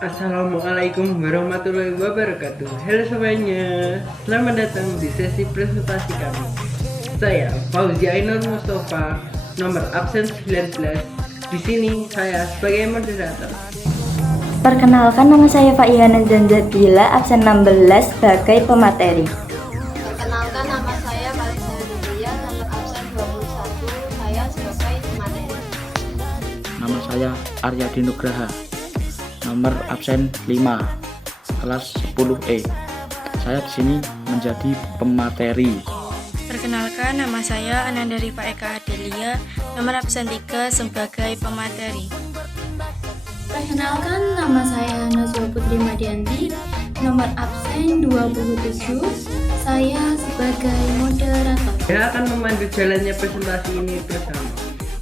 Assalamualaikum warahmatullahi wabarakatuh. Halo semuanya, selamat datang di sesi presentasi kami. Saya Fauzi Ainur Mustafa, nomor absen 19. Di sini saya sebagai moderator. Perkenalkan, nama saya Faiyana Zanjabila, absen 16 sebagai pemateri. Perkenalkan, nama saya Kalisa Ridya, nomor absen 21, saya sebagai pemateri. Nama saya Aryadi Nugraha, nomor absen 5, kelas 10E. Saya di sini menjadi pemateri. Perkenalkan, nama saya Ananda Rifa Eka Adelia, nomor absen 3 sebagai pemateri. Perkenalkan, nama saya Nazwa Putri Madianti, nomor absen 27, saya sebagai moderator. Saya akan memandu jalannya presentasi ini bersama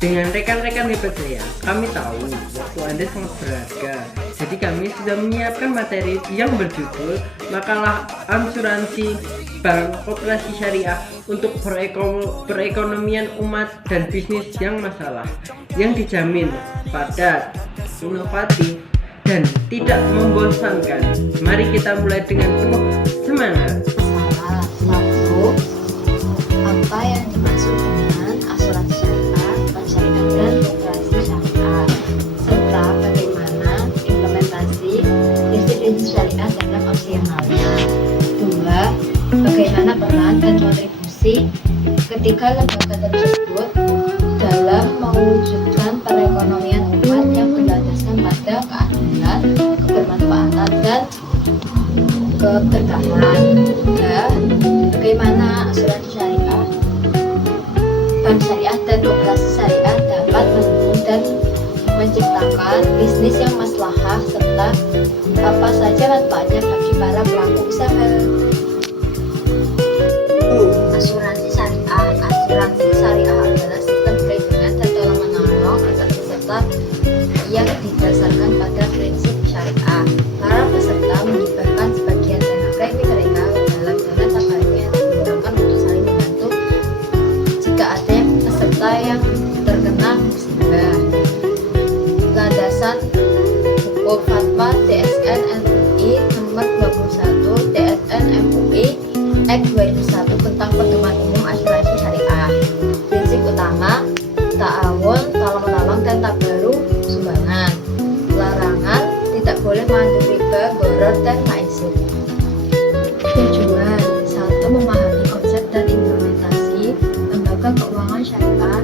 dengan rekan-rekan hebat saya. Kami tahu waktu Anda sangat berharga, jadi kami sudah menyiapkan materi yang berjudul Makalah Asuransi Bank Koperasi Syariah untuk perekonomian umat dan bisnis yang masalah, yang dijamin padat, inovatif, dan tidak membosankan. Mari kita mulai dengan penuh semangat. Salah satu, apa yang dimaksud dengan asuransi syariah, bank syariah, dan koperasi syariah, serta bagaimana implementasi prinsip-prinsip syariah dalam opsionalnya. Dua, bagaimana peran dan kontribusi ketiga lembaga tersebut dalam mewujudkan perekonomian umat yang berlandaskan pada keadilan, kebermanfaatan, dan keberkahan. Dan bagaimana asuransi syariah, bank syariah, dan koperasi syariah dapat mendukung dan menciptakan bisnis yang maslahah serta apa saja manfaatnya bagi para pelaku usaha. Asuransi syariah adalah sistem perlindungan dan tolong-menolong antar peserta yang didasarkan pada prinsip syariah. Para peserta menyumbangkan sebagian dana premi mereka dalam dana tabungan yang digunakan untuk saling membantu jika ada peserta yang terkena musibah. Landasan hukum Fatwa DSN MUI nomor 21 DSN MUI Act 2001 tentang pedoman umum asuransi syariah. Prinsip utama ta'awun, tolong-menolong, dan tabaru sumbangan. Larangan, tidak boleh mengandung riba, gharar, dan maisir. Tujuan: 1. Memahami konsep dan implementasi lembaga keuangan syariah,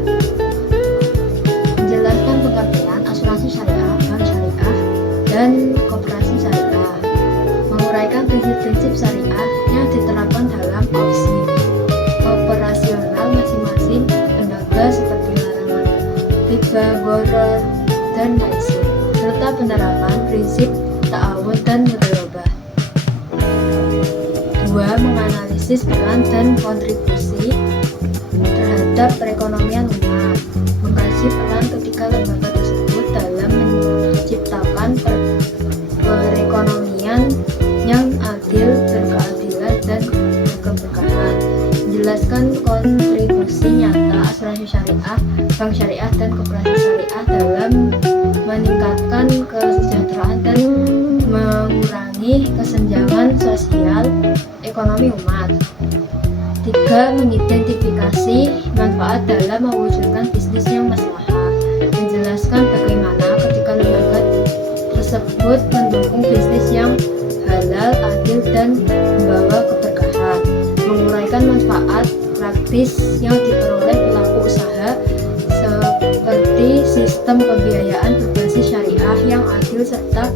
menjelaskan pengertian asuransi syariah, bank syariah, dan koperasi syariah, menguraikan prinsip-prinsip syariah yang diterapkan dalam opsi operasional masing-masing lembaga seperti larangan riba, gharar, dan maisir, serta penerapan prinsip ta'awun dan mudharabah. 2. Menganalisis peran dan kontribusi terhadap perekonomian umat, mengkaji peran ketiga lembaga tersebut dalam menciptakan perekonomian yang adil, berkeadilan, dan berkeberkahan. Menjelaskan kontribusi nyata asuransi syariah, bank syariah, dan koperasi syariah dalam meningkatkan kesejahteraan dan mengurangi kesenjangan sosial ekonomi umat. 3. Mengidentifikasi manfaat dalam mewujudkan bisnis yang maslahah, menjelaskan bagaimana ketika lembaga tersebut mendukung bisnis yang halal, adil, dan membawa keberkahan, menguraikan manfaat praktis yang diperoleh pelaku usaha seperti sistem pembiayaan berbasis syariah yang adil serta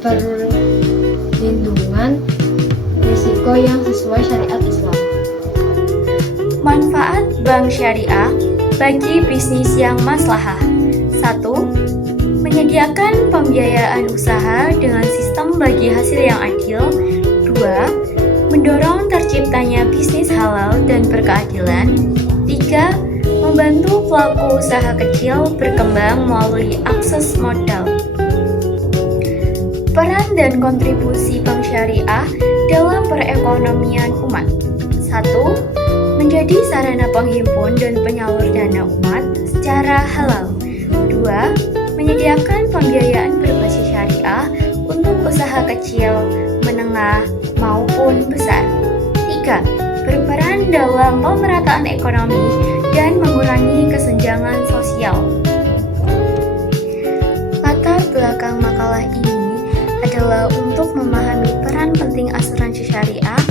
perlindungan risiko yang sesuai syariat Islam. Manfaat bank syariah bagi bisnis yang maslahah. 1. Menyediakan pembiayaan usaha dengan sistem bagi hasil yang adil. 2. Mendorong terciptanya bisnis halal dan berkeadilan. 3. Membantu pelaku usaha kecil berkembang melalui akses modal. Peran dan kontribusi bank syariah dalam perekonomian umat. 1. Menjadi sarana penghimpun dan penyalur dana umat secara halal. 2. menyediakan pembiayaan berbasis syariah untuk usaha kecil, menengah, maupun besar. 3. Berperan dalam pemerataan ekonomi dan mengurangi kesenjangan sosial. Latar belakang makalah ini adalah untuk memahami peran penting asuransi syariah,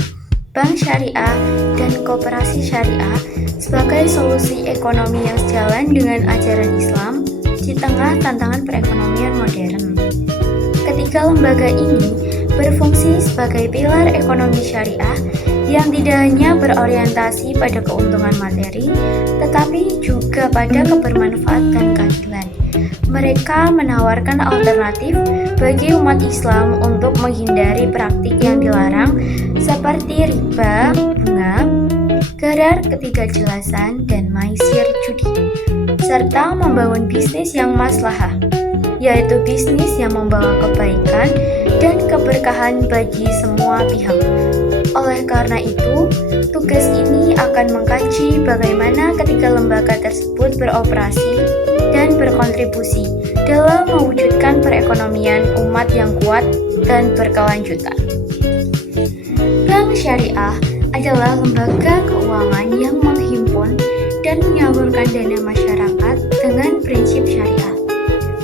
bank syariah, dan koperasi syariah sebagai solusi ekonomi yang sejalan dengan ajaran Islam di tengah tantangan perekonomian modern. Ketiga lembaga ini berfungsi sebagai pilar ekonomi syariah yang tidak hanya berorientasi pada keuntungan materi, tetapi juga pada kebermanfaatan keadilan. Mereka menawarkan alternatif bagi umat Islam untuk menghindari praktik yang dilarang seperti riba, bunga, gerar ketidakjelasan, dan maisir judi, serta membangun bisnis yang maslahah, yaitu bisnis yang membawa kebaikan dan keberkahan bagi semua pihak. Oleh karena itu, tugas ini akan mengkaji bagaimana ketiga lembaga tersebut beroperasi dan berkontribusi dalam mewujudkan perekonomian umat yang kuat dan berkelanjutan. Bank syariah adalah lembaga keuangan yang menghimpun dan menyalurkan dana masyarakat dengan prinsip syariah.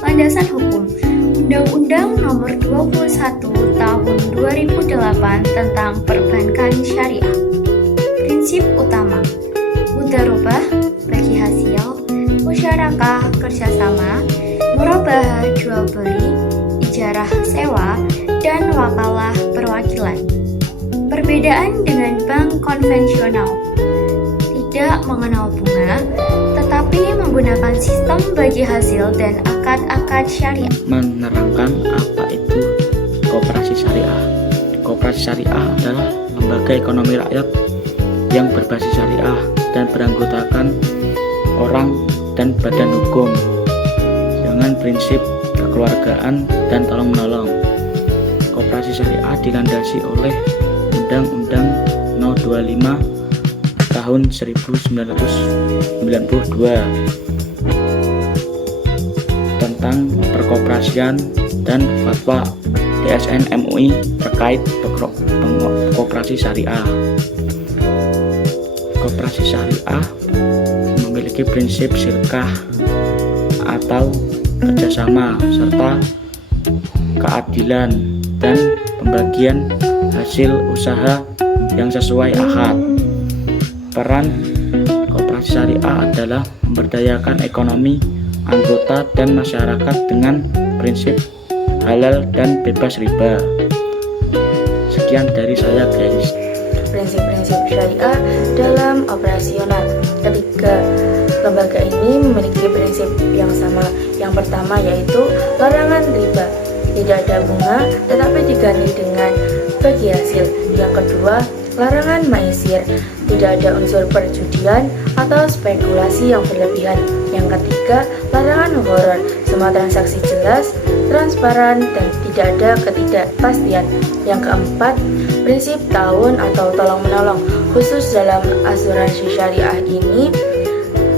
Landasan hukum Undang-Undang Nomor 21 Tahun 2008 tentang Perbankan Syariah. Prinsip utama: mudharabah bagi hasil, musyarakah kerjasama, murabahah jual beli, ijarah sewa, dan wakalah perwakilan. Perbedaan dengan bank konvensional: tidak mengenal bunga, tetapi menggunakan sistem bagi hasil dan akad-akad syariah. Menerangkan apa itu koperasi syariah. Koperasi syariah adalah lembaga ekonomi rakyat yang berbasis syariah dan beranggotakan orang dan badan hukum dengan prinsip kekeluargaan dan tolong-menolong. Koperasi syariah dilandasi oleh Undang-Undang No. 25 tahun 1992 tentang perkoperasian dan fatwa DSN MUI terkait koperasi syariah. Koperasi syariah memiliki prinsip syirkah atau kerjasama serta keadilan dan pembagian hasil usaha yang sesuai akad. Peran koperasi syariah adalah memberdayakan ekonomi anggota dan masyarakat dengan prinsip halal dan bebas riba. Sekian dari saya, guys. Prinsip-prinsip syariah dalam operasional. Ketiga lembaga ini memiliki prinsip yang sama. Yang pertama yaitu larangan riba, tidak ada bunga tetapi diganti dengan bagi hasil. Yang kedua, larangan maisir, tidak ada unsur perjudian atau spekulasi yang berlebihan. Yang ketiga, larangan gharar, semua transaksi jelas, transparan, dan tidak ada ketidakpastian. Yang keempat, prinsip ta'awun atau tolong-menolong. Khusus dalam asuransi syariah ini,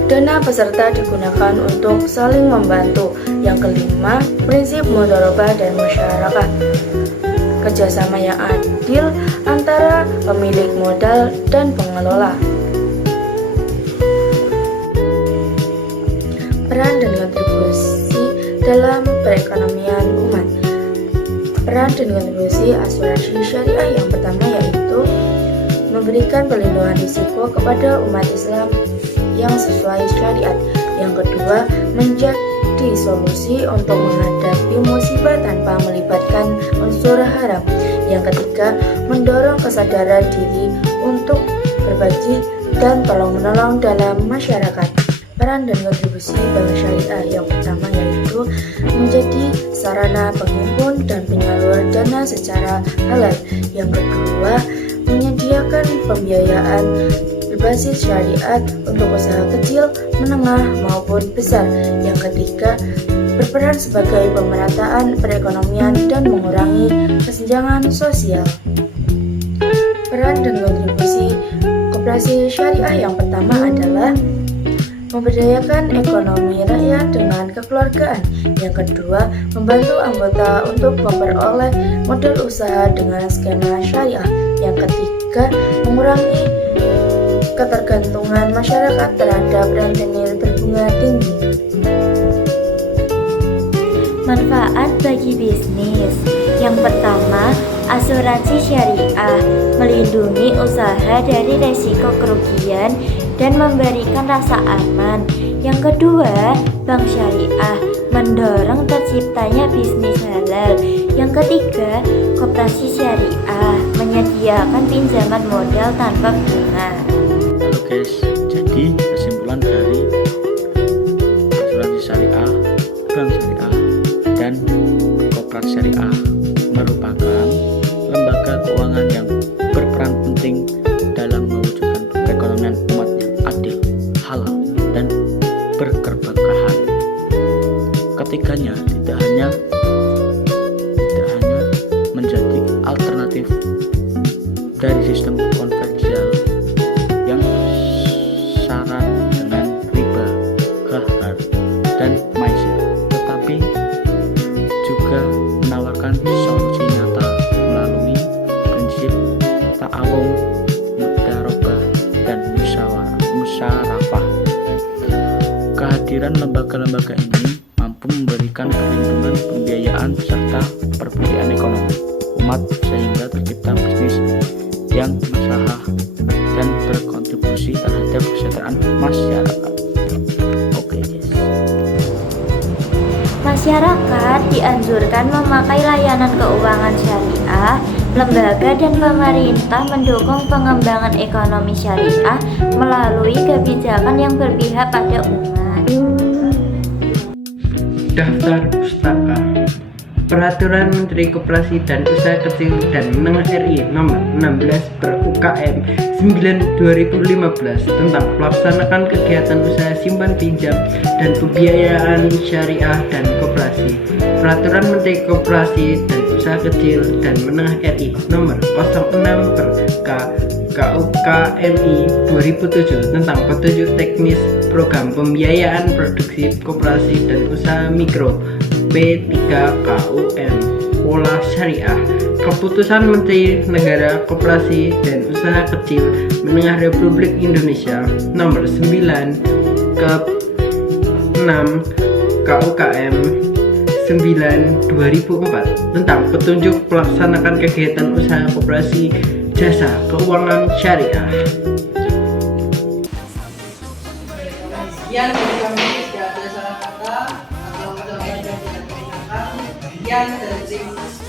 dana peserta digunakan untuk saling membantu. Yang kelima, prinsip mudharabah dan musyarakah, kerjasama yang adil antara pemilik modal dan pengelola. Peran dan kontribusi dalam perekonomian umat. Peran dan kontribusi asuransi syariah yang pertama yaitu memberikan perlindungan risiko kepada umat Islam yang sesuai syariat. Yang kedua, menjadi solusi untuk menghadapi musibah tanpa melibatkan unsur haram. Yang ketiga, mendorong kesadaran diri untuk berbagi dan tolong-menolong dalam masyarakat. Peran dan kontribusi bank syariah yang pertama yaitu menjadi sarana penghimpun dan penyalur dana secara halal. Yang kedua, menyediakan pembiayaan berbasis syariat untuk usaha kecil, menengah, maupun besar. Yang ketiga, berperan sebagai pemerataan perekonomian dan mengurangi kesenjangan sosial. Peran dan kontribusi koperasi syariah yang pertama adalah memberdayakan ekonomi rakyat dengan kekeluargaan. Yang kedua, membantu anggota untuk memperoleh modal usaha dengan skema syariah. Yang ketiga, mengurangi ketergantungan masyarakat terhadap rentenir berbunga tinggi. Manfaat bagi bisnis. Yang pertama, asuransi syariah melindungi usaha dari resiko kerugian dan memberikan rasa aman. Yang kedua, bank syariah mendorong terciptanya bisnis halal. Yang ketiga, koperasi syariah menyediakan pinjaman modal tanpa bunga. Halo guys, jadi kesimpulan dari asuransi syariah, bank syariah, dan koperasi syariah merupakan lembaga keuangan yang berperan penting dalam mewujudkan perekonomian umat yang adil, halal, dan berkeberkahan. Ketiganya tidak hanya menjadi alternatif dari sistem konvensional yang syarat dengan riba, ghar, dan maisir, tetapi juga menawarkan solusi nyata melalui prinsip ta'awun, mudharabah, dan musyarafah. Kehadiran lembaga-lembaga ini mampu memberikan perlindungan pembiayaan serta perputaran ekonomi umat sehingga tercipta bisnis yang maslahah dan berkontribusi terhadap kesejahteraan masyarakat. Oke, guys. Masyarakat dianjurkan memakai layanan keuangan syariah. Lembaga dan pemerintah mendukung pengembangan ekonomi syariah melalui kebijakan yang berpihak pada umat. Daftar pustaka. Peraturan Menteri Koperasi dan Usaha Kecil dan Menengah RI Nomor 16/UKM 9/2015 tentang pelaksanakan kegiatan usaha simpan pinjam dan pembiayaan syariah dan koperasi. Peraturan Menteri Koperasi dan Usaha Kecil dan Menengah RI Nomor 06/KUKMI 2007 tentang petunjuk teknis program pembiayaan produksi koperasi dan usaha mikro P3KUM Pola Syariah. Keputusan Menteri Negara Koperasi dan Usaha Kecil Menengah Republik Indonesia Nomor 9/6 KUKM 9/2004 tentang petunjuk pelaksanakan kegiatan usaha koperasi jasa keuangan syariah. Sekian dari kami, tidak ada salah kata atau kata-kata yang tidak menyenangkan. Sekian dan terima kasih.